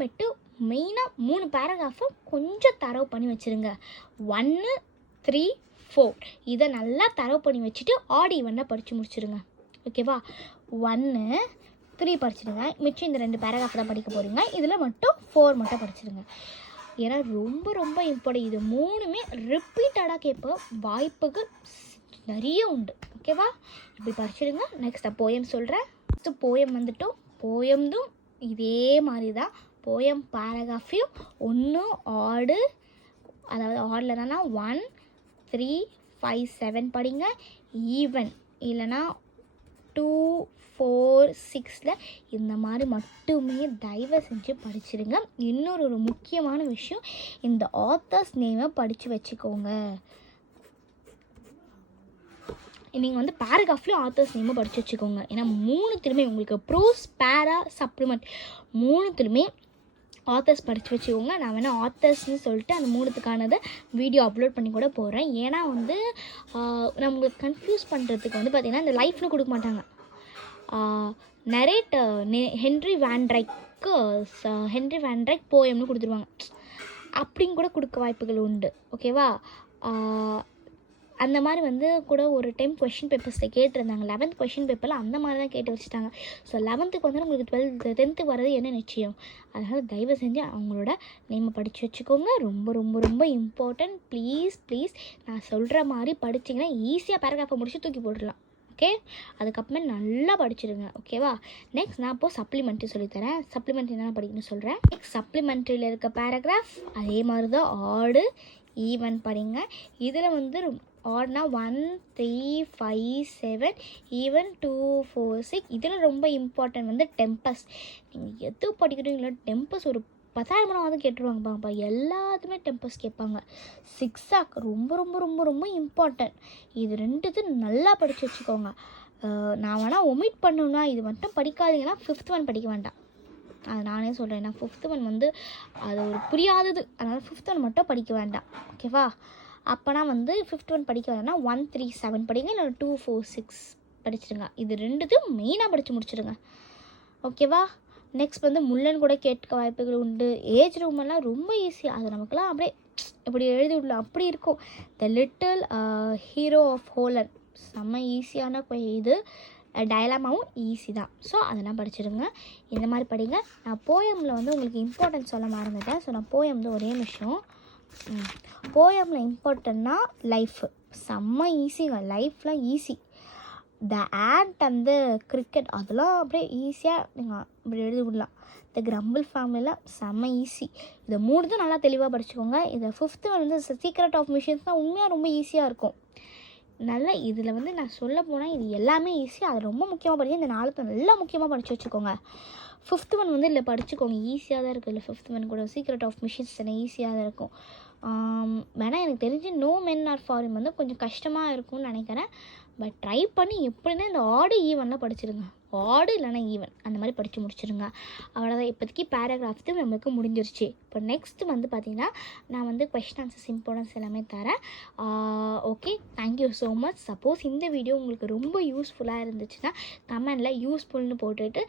அப்புறமேட்டு மெயினாக 3 பேராகிராஃபை கொஞ்சம் தரவு பண்ணி வச்சுருங்க. 1, 3, 4 இதை நல்லா தரவு பண்ணி வச்சுட்டு ஆட் ஈவனை படித்து முடிச்சுருங்க. ஓகேவா? 1, 3 படிச்சிடுங்க. மிச்சம் இந்த 2 பேராகிராஃப் தான் படிக்க போகிறீங்க. இதில் மட்டும் 4 மட்டும் படிச்சிடுங்க. ஏன்னா ரொம்ப ரொம்ப இம்பார்ட்டன்ட். இது 3மே ரிப்பீட்டடாக கேட்ப வாய்ப்புகள் நிறைய உண்டு. ஓகேவா? இப்படி படிச்சிடுங்க. நெக்ஸ்ட் போயம் சொல்கிறேன். நெக்ஸ்ட்டு போயம் வந்துட்டோம். போயம்தும் இதே மாதிரி தான். போயம் பேராகிராஃபையும் ஒன்று ஆடு, அதாவது ஆடில் என்னன்னா 1, 3, 5, 7 படிங்க. ஈவன் இல்லைனா 2, 4, 6 இந்த மாதிரி மட்டுமே தயவு செஞ்சு படிச்சிடுங்க. இன்னொரு முக்கியமான விஷயம், இந்த ஆத்தர்ஸ் நேமை படித்து வச்சுக்கோங்க. நீங்கள் வந்து பேராகிராஃப்லேயும் ஆத்தர்ஸ் நேமை படித்து வச்சுக்கோங்க. ஏன்னா 3த்துலையுமே உங்களுக்கு ப்ரோஸ், பேரா, சப்ளிமெண்ட் 3த்துலையுமே ஆத்தர்ஸ் படித்து வச்சுக்கோங்க. நான் வேணால் ஆத்தர்ஸ்னு சொல்லிட்டு அந்த 3த்துக்கானதை வீடியோ அப்லோட் பண்ணி கூட போடுறேன். ஏன்னா வந்து நம்மளுக்கு கன்ஃபியூஸ் பண்ணுறதுக்கு வந்து பார்த்திங்கன்னா இந்த லைஃப்னு கொடுக்க மாட்டாங்க. ஹென்ரி வேன் டைக் போயம்னு கொடுத்துருவாங்க. அப்படியும் கூட கொடுக்க வாய்ப்புகள் உண்டு. ஓகேவா? அந்த மாதிரி வந்து கூட ஒரு டைம் கொஷின் பேப்பர்ஸில் கேட்டிருந்தாங்க. 11th கொஷின் பேப்பரில் அந்த மாதிரி தான் கேட்டு வச்சுட்டாங்க. ஸோ 11th வந்து உங்களுக்கு 10th வர்றது என்ன நிச்சயம்? அதனால் தயவு செஞ்சு அவங்களோட நேமை படித்து வச்சுக்கோங்க. ரொம்ப ரொம்ப ரொம்ப இம்பார்ட்டன்ட். ப்ளீஸ் நான் சொல்கிற மாதிரி படிச்சிங்கன்னா ஈஸியாக பேராகிராஃபை முடிச்சு தூக்கி போட்டுடலாம். ஓகே? அதுக்கப்புறமே நல்லா படிச்சிடுங்க. ஓகேவா? நெக்ஸ்ட் நான் இப்போது சப்ளிமெண்ட்ரி சொல்லித்தரேன். சப்ளிமெண்ட்ரி என்னென்ன படிக்கணும்னு சொல்கிறேன். நெக்ஸ்ட் சப்ளிமெண்ட்ரியில் இருக்க பேராகிராஃப் அதே மாதிரி தான் ஆடு, ஈவன் படிங்க. இதில் வந்து ஆட்னா 1, 3, 5, 7, ஈவன் 2, 4, 6. இதில் ரொம்ப இம்பார்ட்டன்ட் வந்து டெம்பஸ். நீங்கள் எது படிக்கிறீங்களோ டெம்பஸ் ஒரு 10,000 மணி கேட்டுருவாங்க பாப்பா. எல்லாத்துமே டெம்பஸ் கேட்பாங்க. 6 ரொம்ப ரொம்ப ரொம்ப ரொம்ப இம்பார்ட்டன்ட். இது 2 நல்லா படித்து வச்சுக்கோங்க. நான் வேணால் ஒமிட் பண்ணணுன்னா இது மட்டும் படிக்காதீங்கன்னா 5th ஒன் படிக்க வேண்டாம். அது நானே சொல்கிறேன். ஏன்னா 5th ஒன் வந்து அது ஒரு புரியாதது. அதனால் 5th ஒன் மட்டும் படிக்க வேண்டாம். ஓகேவா? அப்போனா வந்து 5th ஒன் படிக்க வேண்டாம்னா 1, 3, 7 படிங்க. இல்லை 2, 4, 6 படிச்சிடுங்க. இது 2த்தையும் மெயினாக படித்து முடிச்சிடுங்க. ஓகேவா? நெக்ஸ்ட் வந்து முள்ளன் கூட கேட்க வாய்ப்புகள் உண்டு. ஏஜ் ரூமெல்லாம் ரொம்ப ஈஸியாக, அது நமக்குலாம் அப்படியே இப்படி எழுதி விடலாம், அப்படி இருக்கும். The little hero of Holland செம்ம ஈஸியான இது. டயலாமாவும் ஈஸி தான். ஸோ அதெல்லாம் படிச்சிடுங்க. இந்த மாதிரி படிங்க. நான் போயமில் வந்து உங்களுக்கு இம்பார்ட்டன்ஸ் சொல்ல மறந்துட்டேன். ஸோ நான் போயம் வந்து ஒரே நிமிஷம். போயமில் இம்பார்ட்டன்னா லைஃபு செம்ம ஈஸிங்க. லைஃப்லாம் ஈஸி. த ஆண்ட் அந்த கிரிக்கெட் அதெல்லாம் அப்படியே ஈஸியாக நீங்கள் இப்படி எழுதி விடலாம். த கிரம்பிள் ஃபேமிலியில் செம்ம ஈஸி. இதை 3 நல்லா தெளிவாக படிச்சுக்கோங்க. இதை 5th வந்து சீக்ரெட் ஆஃப் மிஷன்ஸ் தான் உண்மையாக ரொம்ப ஈஸியாக இருக்கும். நல்லா இதில் வந்து நான் சொல்ல போனால் இது எல்லாமே ஈஸி. அது ரொம்ப முக்கியமாக படிச்சு இந்த 4 நல்லா முக்கியமாக படித்து வச்சுக்கோங்க. 5th ஒன் வந்து இல்லை படிச்சுக்கோங்க. ஈஸியாக தான் இருக்குது. இல்லை 5th ஒன் கூட சீக்ரெட் ஆஃப் மிஷன்ஸ் தானே ஈஸியாக தான் இருக்கும். வேணால் எனக்கு தெரிஞ்சு நோ மென் ஆர் ஃபாரின் வந்து கொஞ்சம் கஷ்டமாக இருக்கும்னு நினைக்கிறேன். பட் ட்ரை பண்ணி எப்படின்னா இந்த ஆடு ஈவன்லாம் படிச்சிடுங்க. ஆடு இல்லைனா ஈவன் அந்த மாதிரி படித்து முடிச்சிடுங்க. அவ்வளோதான். இப்போதைக்கு பேராகிராஃப் நம்மளுக்கு முடிஞ்சிருச்சு. இப்போ நெக்ஸ்ட் வந்து பார்த்திங்கன்னா நான் வந்து கொஸ்டின் ஆன்சர்ஸ் இம்பார்ட்டன்ஸ் எல்லாமே தரேன். Okay, thank you so much. Suppose இந்த வீடியோ உங்களுக்கு ரொம்ப யூஸ்ஃபுல்லாக இருந்துச்சுன்னா கமெண்டில் யூஸ்ஃபுல்னு போட்டுட்டு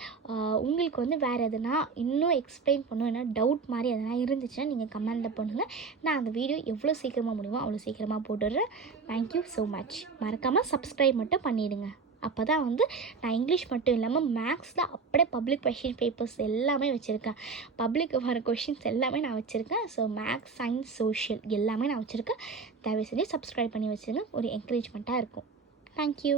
உங்களுக்கு வந்து வேறு எதுனா இன்னும் எக்ஸ்பிளைன் பண்ணணும், என்ன டவுட் மாதிரி எதனா இருந்துச்சுன்னா நீங்கள் கமெண்டில் பண்ணுங்கள். நான் அந்த வீடியோ எவ்வளோ சீக்கிரமாக முடியுமோ அவ்வளோ சீக்கிரமாக போட்டுடுறேன். Thank you so much. மறக்காமல் சப்ஸ்கிரைப் மட்டும் பண்ணிவிடுங்க. அப்போ தான் வந்து நான் இங்கிலீஷ் மட்டும் இல்லாமல் மேக்ஸில் அப்படியே பப்ளிக் கொஷின் பேப்பர்ஸ் எல்லாமே வச்சுருக்கேன். பப்ளிக் வர கொஷின்ஸ் எல்லாமே நான் வச்சுருக்கேன். ஸோ மேக்ஸ், சயின்ஸ், சோஷியல் எல்லாமே நான் வச்சுருக்கேன். தயவு செஞ்சு சப்ஸ்கிரைப் பண்ணி வச்சுருங்க. ஒரு என்கரேஜ்மெண்ட்டாக இருக்கும். தேங்க்யூ.